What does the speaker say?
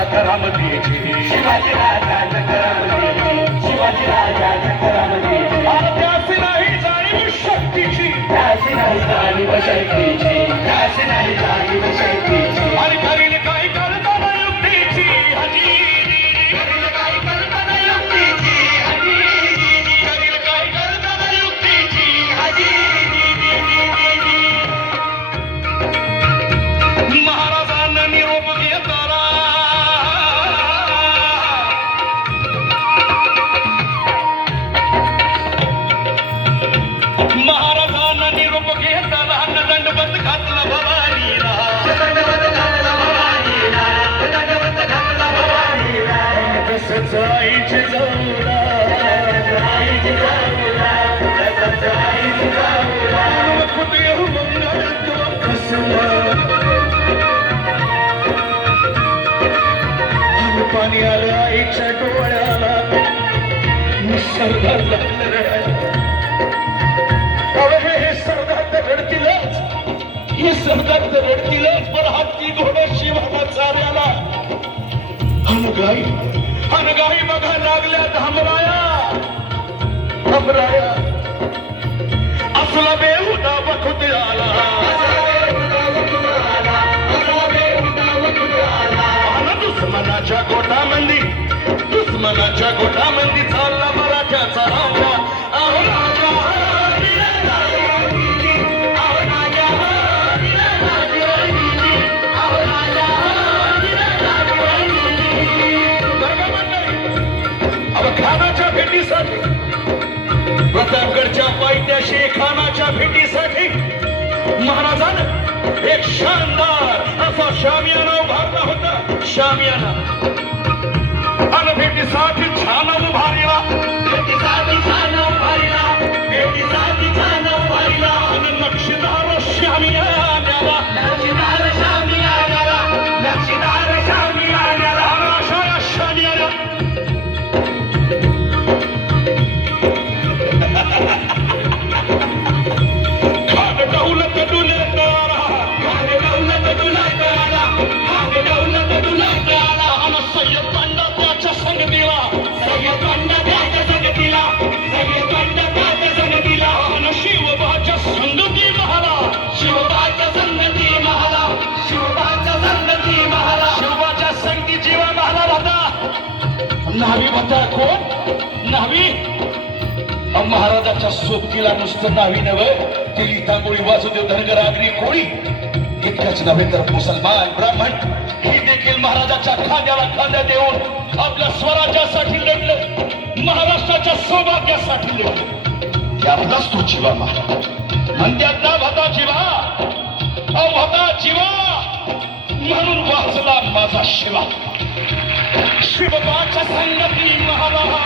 राजाच्या करामतीची शिवाजी राजाच्या करामतीची शिवाजी राजाच्या करामतीची त्याची नाही जाणीव शक्तीची त्याची नाही जाणीव शक्तीची त्याची नाही जाणीव शक्तीची आणि करील काय करताना युक्तीची हजी करील काय करताना युक्तीची हजी करील काय करताना युक्तीची हजी महाराजांना निरोप घेताना महाराजांना निरोप घेताना दंडबंद घातला भवानीला दंडवत घातला भवानीला दंडवत घातला भवानीला तसंच आईची जाऊला आईची जाऊला तसंच आईची जाऊला कुठे मंगळ तो कसला पाणी आलं आईच्या डोळ्याला सरदार लागलं हे सरदार तर रडतीलच हे सरदार तर रडतीलच पण हत्ती घोडा शिवाला चाऱ्याला अनगाई बघा लागल्या धामराया असला बेहुदा बखुत आला दुश्मनाच्या गोटामंदी चालला मराठ्याचा राजा अहो राजा खानाच्या भेटीसाठी प्रतापगडच्या पायथ्याशी खानाच्या भेटीसाठी महाराजानं एक शानदार असा शामियाना उभारला होता शामियाना आणि भेटीसाठी छान उभारला भेटीसाठी छान उभारला भेटीसाठी छान उभारला आणि नक्षीदार शामियानाला नक्षीदार शामियानाला नक्षीदार शामियानाला अशा या शामियाना खान दौलत डुलतारा खान दौलत डुलतारा खान दौलत डुलतारा आणि सय्यद बंडा त्याच्या संगतीला सय्यद बंडा त्याच्या संगतीला सय्यद बंडा त्याच्या संगतीला आणि शिवबाच्या संगती महाला शिवबाच्या संगती महाला शिवबाच्या संगती महाला शिवबाच्या संगती जीवा महाराज होता न्हावी होता कोण न्हावी महाराजाच्या सोबतीला नुसतं न्हावी नव्हे तिली तांबोळी वासुदेव धनगर आगरी कोळी इतकंच नव्हे तर मुसलमान ब्राह्मण ही देखील महाराजाच्या खांद्याला खांद्या देऊन आपल्या स्वराज्यासाठी लढलं महाराष्ट्राच्या सौभाग्यासाठी लढलं यातलाच तो जीवा महाराज म्हणत्यात ना भता जीवा अवता जीवा म्हणून वाचला माझा शिवा शिवबाच्या संगती महाराज